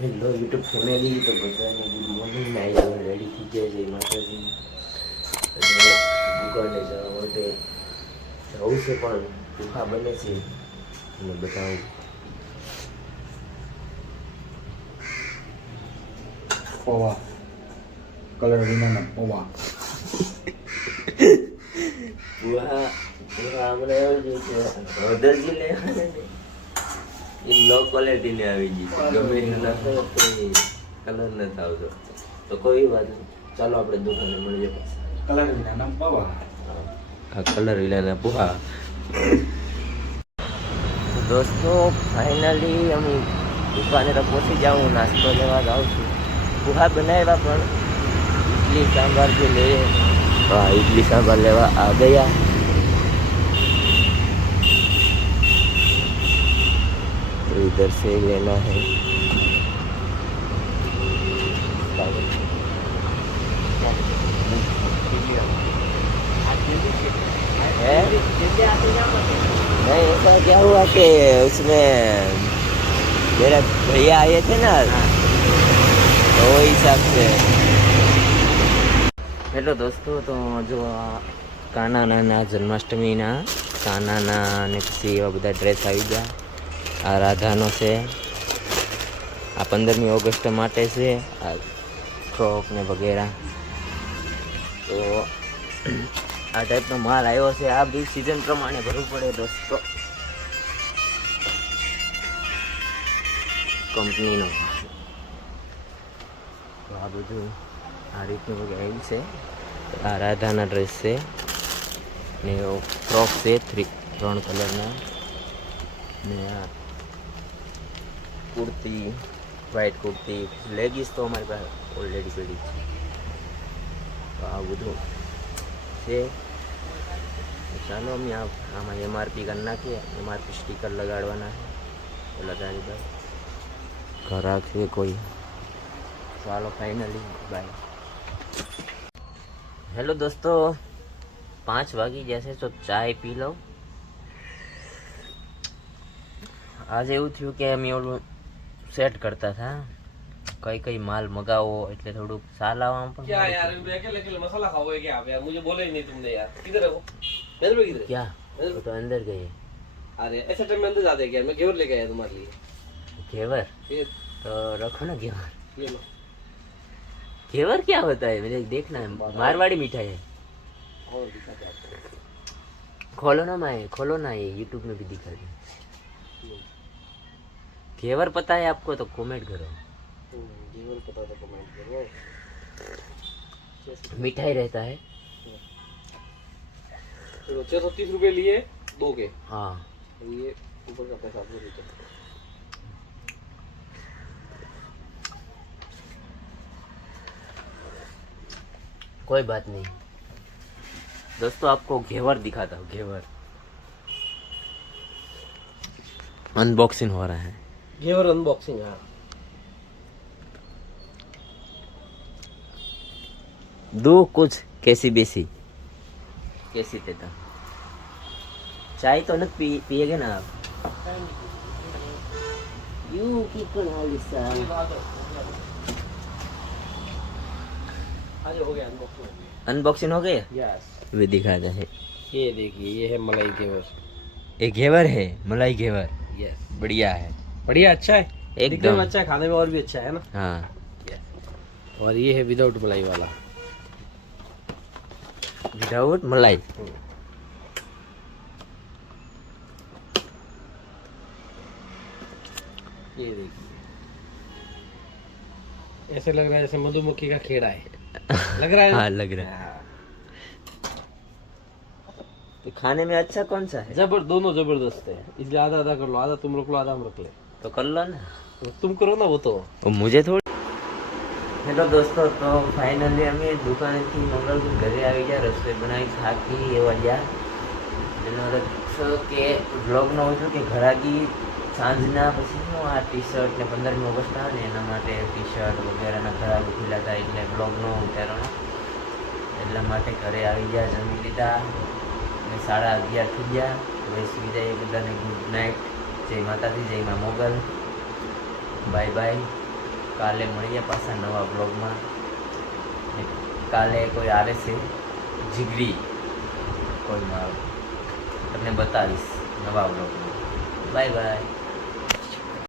Hello YouTube family તો બધાને good morning ધોઈને રેડી થઈ ગયા છે માતાજી. અને દુકાને જવા માટે જવું છે પણ ભૂખા બને છે. અને બતાવું પૌવા કલર વિનાના પૌવા પુહા પુહા હમણાં એવું છે. કે હળદરજી લેવાના એ લો ક્વોલિટીને આવી ગઈ ગમે એને નાખો તો કલર નથી આવતો. તો કોઈ વાત નહીં. ચાલો આપણે દુકાને મળીએ કલર વિનાના પવા. આ કલર વિલાના પુહા દોસ્તો ફાઇનલી અમે દુકાને તો પહોંચી જાઉં નાસ્તો લેવા જાઉં છું. પુહા બનાવ્યા પણ. ઇડલી સાંભાર જે લઈએ. હા ઇડલી સાંભાર લેવા આ ગયા. इधर से लेना है है नहीं ऐसा क्या हुआ कि उसमें मेरा भैया आए थे ना तो वो हिसाब से હેલો દોસ્તો તો જો આ કાનાના જન્માષ્ટમીના કાનાના અને પછી એવા બધા ડ્રેસ આવી ગયા આ રાધાનો છે. આ પંદરમી ઓગસ્ટ માટે છે. આ ફ્રોક ને વગેરે. તો આ ટાઈપનો માલ આવ્યો છે. આ બી સિઝન પ્રમાણે ભરવું પડે દોસ્તો. કંપનીનો તો આ બધું આ રીતનું બધું આવ્યું છે. આ રાધાના ડ્રેસ છે. ને ફ્રોક છે. થ્રી ત્રણ કલરના ને આ કુર્તી વ્હાઇટ કુર્તી લેગીસ તો અમારી પાસે ઓલરેડી પડી છે. તો આ બધું છે. ચાલો અમે આમાં એમઆરપી કરી નાખીએ. એમઆરપી સ્ટીકર લગાડવાના છે. તો લગાડી દો. ઘરાક છે કોઈ. ચાલો ફાઇનલી બાય હેલો દોસ્તો પાંચ વાગી જશે તો ચાય પી લો આજે એવું થયું કે અમે ઓલું સેટ કરતા હતા કઈ કઈ માલ મગાવો એટલે થોડુંક સાલાવામાં પણ क्या મોડું यार થયું. मैं अकेले अकेले मसाला खाओगे क्या आप यार मुझे बोला ही नहीं तुमने यार किधर है वो इधर पे किधर है? ક્યાં वो तो अंदर गए अरे ऐसे टाइम में अंदर जाते हैं क्या मैं घेवर लेके आया तुम्हारे लिए घेवर फिर तो रखो ना घेवर ये लो घेवर क्या होता है मुझे देखना है मारवाड़ी मिठाई है और दिखाते हैं आपको खोलो ना मैं खोलो ना ये यूट्यूब में भी दिखा दे घेवर पता है आपको तो कमेंट करो। हम्म, घेवर पता था कमेंट करो। मिठाई रहता है। छह सौ तीस रुपए लिए दो के। हाँ। ये ऊपर का पैसा आपको देते कोई बात नहीं। दोस्तों आपको घेवर दिखाता हूँ घेवर। अनबॉक्सिंग हो रहा है। घेवर अनबॉक्सिंग हाँ. दो कुछ कैसी बेसी? कैसी देता चाय तो न पी पिएगे ना आप? यू की कनालिसा आज हो गया अनबॉक्सिंग अनबॉक्सिंग हो गया? यस वे दिखाता है। ये देखिए ये है मलाई घेवर। एक घेवर है? मलाई घेवर। यस बढ़िया है। बढ़िया अच्छा है। एकदम। अच्छा है खाने में और भी अच्छा है ना? हाँ। और ये है विदाउट मलाई वाला। विदाउट मलाई? ये देखिए। ऐसे लग रहा है जैसे मधुमक्खी का खेड़ा है। लग रहा है? हाँ लग रहा है। हाँ। तो खाने में अच्छा कौन सा है? जबर दोनों ज़बरदस्त है। इसलिए आधा आधा कर लो आधा तुम रख लो आधा हम रख ले। तो कर लो ना तो तुम करो ना वो तो और मुझे થોડી હેલો દોસ્તો તો ફાઇનલી અમે દુકાનેથી મંગળગુર ઘરે આવી ગયા રસોઈ બનાવી થાકી એવા ગયા એનો અર્થ કે બ્લોગનો હતો કે ઘરાકી સાંજના પછી હું આ ટી શર્ટ ને પંદરમી ઓગસ્ટ આવે ને એના માટે ટી શર્ટ વગેરેના ઘરાક ઉઠેલા હતા એટલે બ્લોગનો ઉતારવાનો એટલા માટે ઘરે આવી ગયા જમી લીધા અને સાડા અગિયાર થઈ ગયા હવે સુઈ જાય બધાને ગુડ નાઇટ જય માતાજી, જય મા મોગલ. બાય બાય કાલે મળીએ પાછા નવા બ્લોગમાં કાલે કોઈ આવે છે, જીગરી. કોઈ મારો તમને બતાવીશ નવા બ્લોગમાં બાય બાય